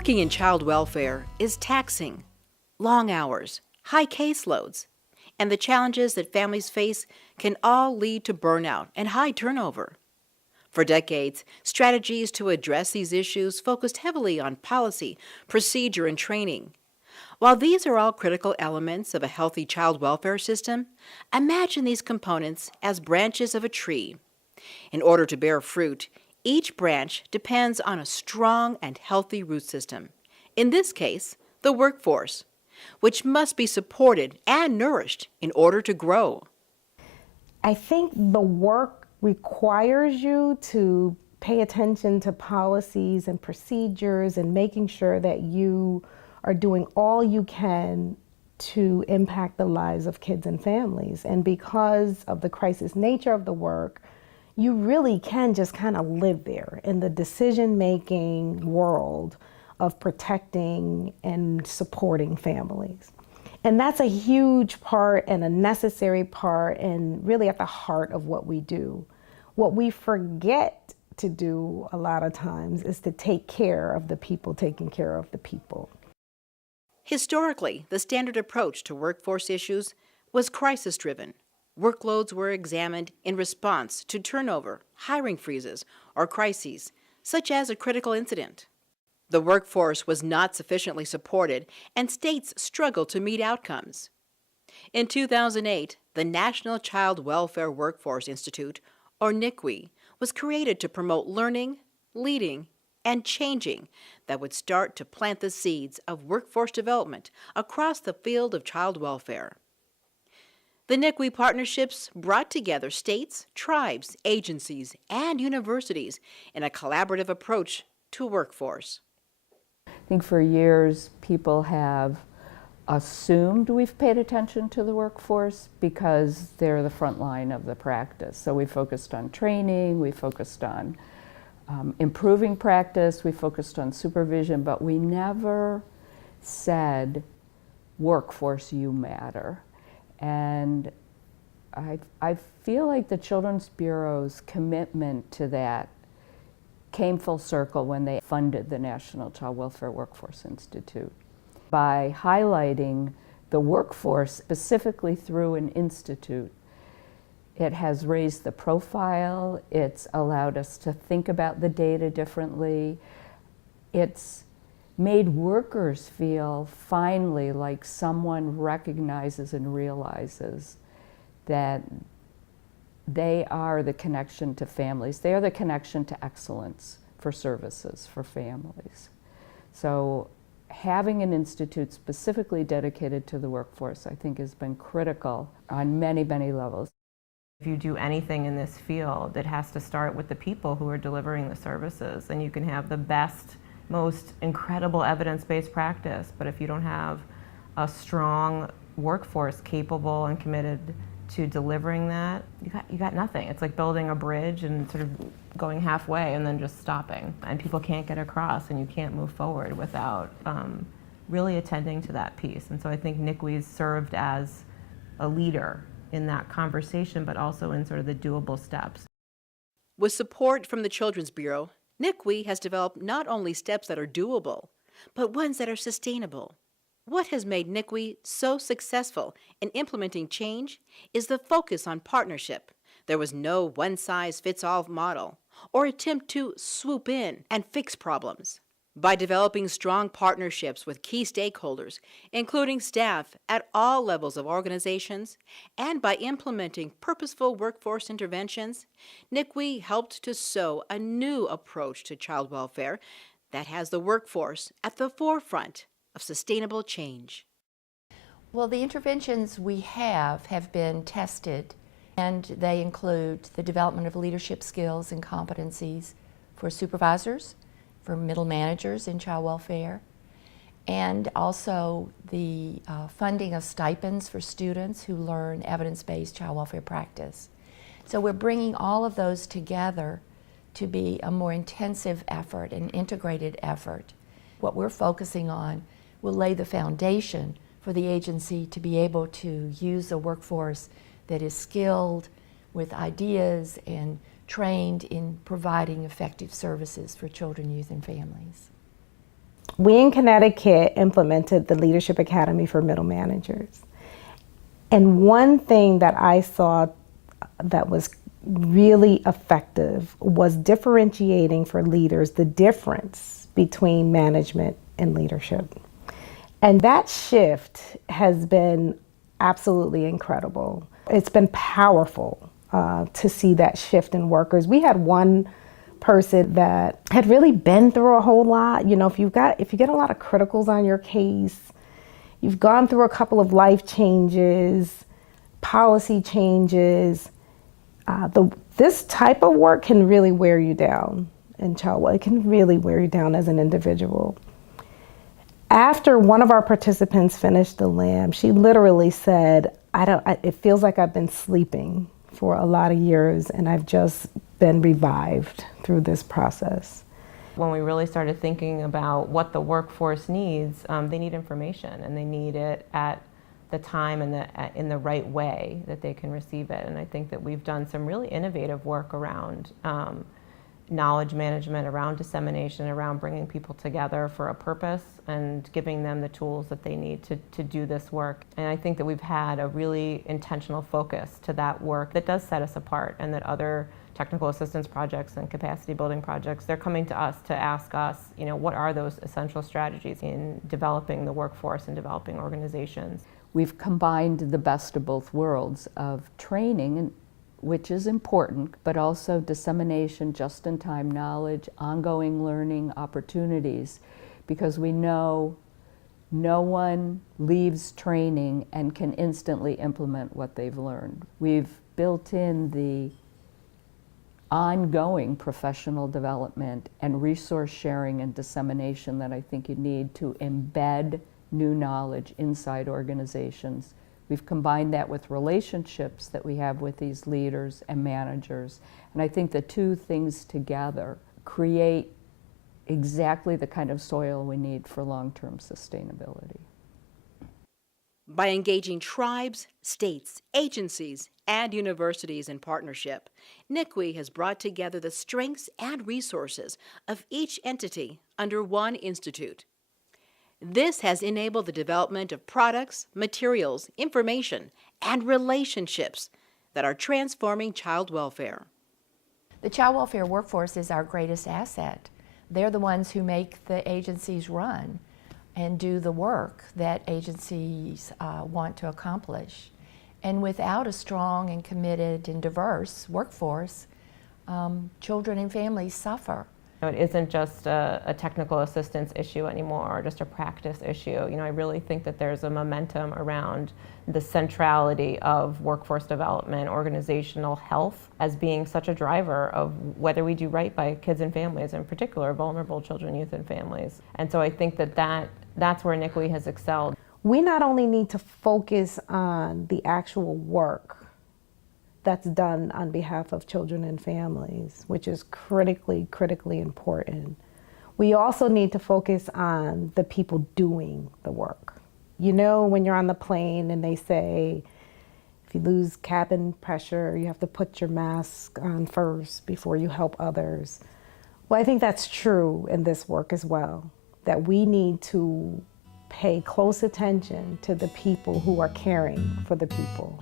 Working in child welfare is taxing. Long hours, high caseloads, and the challenges that families face can all lead to burnout and high turnover. For decades, strategies to address these issues focused heavily on policy, procedure, and training. While these are all critical elements of a healthy child welfare system, imagine these components as branches of a tree. In order to bear fruit, each branch depends on a strong and healthy root system. In this case, the workforce, which must be supported and nourished in order to grow. I think the work requires you to pay attention to policies and procedures and making sure that you are doing all you can to impact the lives of kids and families. And because of the crisis nature of the work, you really can just kind of live there in the decision-making world of protecting and supporting families. And that's a huge part and a necessary part and really at the heart of what we do. What we forget to do a lot of times is to take care of the people taking care of the people. Historically, the standard approach to workforce issues was crisis-driven. Workloads were examined in response to turnover, hiring freezes, or crises, such as a critical incident. The workforce was not sufficiently supported, and states struggled to meet outcomes. In 2008, the National Child Welfare Workforce Institute, or NCWI, was created to promote learning, leading, and changing that would start to plant the seeds of workforce development across the field of child welfare. The NCWI partnerships brought together states, tribes, agencies, and universities in a collaborative approach to workforce. I think for years people have assumed we've paid attention to the workforce because they're the front line of the practice. So we focused on training, we focused on improving practice, we focused on supervision, but we never said, workforce, you matter. And I feel like the Children's Bureau's commitment to that came full circle when they funded the National Child Welfare Workforce Institute. By highlighting the workforce specifically through an institute, it has raised the profile, it's allowed us to think about the data differently, it's made workers feel finally like someone recognizes and realizes that they are the connection to families. They are the connection to excellence for services for families. So having an institute specifically dedicated to the workforce, I think, has been critical on many, many levels. If you do anything in this field, it has to start with the people who are delivering the services, and you can have the best, most incredible evidence-based practice, but if you don't have a strong workforce capable and committed to delivering that, you got nothing. It's like building a bridge and sort of going halfway and then just stopping, and people can't get across and you can't move forward without really attending to that piece. And so I think NCWI's served as a leader in that conversation, but also in sort of the doable steps. With support from the Children's Bureau, NCWI has developed not only steps that are doable, but ones that are sustainable. What has made NCWI so successful in implementing change is the focus on partnership. There was no one-size-fits-all model or attempt to swoop in and fix problems. By developing strong partnerships with key stakeholders, including staff at all levels of organizations, and by implementing purposeful workforce interventions, NCWI helped to sow a new approach to child welfare that has the workforce at the forefront of sustainable change. Well, the interventions we have been tested, and they include the development of leadership skills and competencies for supervisors, for middle managers in child welfare, and also the funding of stipends for students who learn evidence-based child welfare practice. So we're bringing all of those together to be a more intensive effort, an integrated effort. What we're focusing on will lay the foundation for the agency to be able to use a workforce that is skilled with ideas and trained in providing effective services for children, youth, and families. We in Connecticut implemented the Leadership Academy for middle managers. And one thing that I saw that was really effective was differentiating for leaders the difference between management and leadership. And that shift has been absolutely incredible. It's been powerful to see that shift in workers. We had one person that had really been through a whole lot. You know, if you get a lot of criticals on your case, you've gone through a couple of life changes, policy changes, this type of work can really wear you down in child welfare. It can really wear you down as an individual. After one of our participants finished the LAM, she literally said, it feels like I've been sleeping for a lot of years and I've just been revived through this process. When we really started thinking about what the workforce needs, they need information, and they need it at the time and in the right way that they can receive it. And I think that we've done some really innovative work around knowledge management, around dissemination, around bringing people together for a purpose and giving them the tools that they need to do this work. And I think that we've had a really intentional focus to that work that does set us apart, and that other technical assistance projects and capacity building projects, they're coming to us to ask us, you know, what are those essential strategies in developing the workforce and developing organizations. We've combined the best of both worlds of training, which is important, but also dissemination, just-in-time knowledge, ongoing learning opportunities, because we know no one leaves training and can instantly implement what they've learned. We've built in the ongoing professional development and resource sharing and dissemination that I think you need to embed new knowledge inside organizations. We've combined that with relationships that we have with these leaders and managers. And I think the two things together create exactly the kind of soil we need for long-term sustainability. By engaging tribes, states, agencies, and universities in partnership, NCWE has brought together the strengths and resources of each entity under one institute. This has enabled the development of products, materials, information, and relationships that are transforming child welfare. The child welfare workforce is our greatest asset. They're the ones who make the agencies run and do the work that agencies want to accomplish. And without a strong and committed and diverse workforce, children and families suffer. It isn't just a technical assistance issue anymore, or just a practice issue. You know, I really think that there's a momentum around the centrality of workforce development, organizational health, as being such a driver of whether we do right by kids and families, in particular vulnerable children, youth, and families. And so I think that that's where NCWE has excelled. We not only need to focus on the actual work that's done on behalf of children and families, which is critically important. We also need to focus on the people doing the work. You know, when you're on the plane and they say, if you lose cabin pressure, you have to put your mask on first before you help others. Well, I think that's true in this work as well, that we need to pay close attention to the people who are caring for the people.